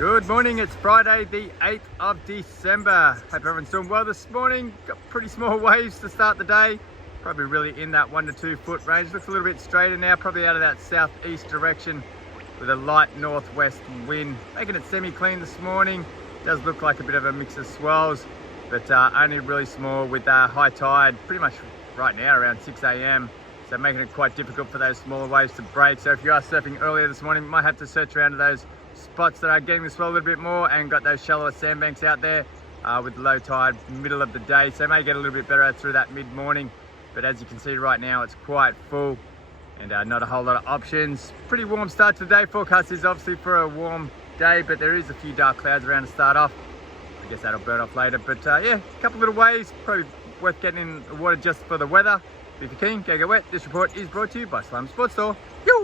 Good morning, it's Friday the 8th of December. Hope everyone's doing well this morning. Got pretty small waves to start the day. Probably really in that 1 to 2 foot range. Looks a little bit straighter now, probably out of that southeast direction with a light northwest wind. Making it semi-clean this morning. Does look like a bit of a mix of swells, but only really small with high tide pretty much right now around 6 a.m. So making it quite difficult for those smaller waves to break. So if you are surfing earlier this morning, you might have to search around to those spots that are getting the swell a little bit more and got those shallower sandbanks out there with low tide middle of the day. So it may get a little bit better through that mid-morning. But as you can see right now, it's quite full and not a whole lot of options. Pretty warm start to the day. Forecast is obviously for a warm day, but there is a few dark clouds around to start off. I guess that'll burn off later. But yeah, a couple little waves, probably worth getting in the water just for the weather. If you're keen, go get wet. This report is brought to you by Slum Sports Store. Yo!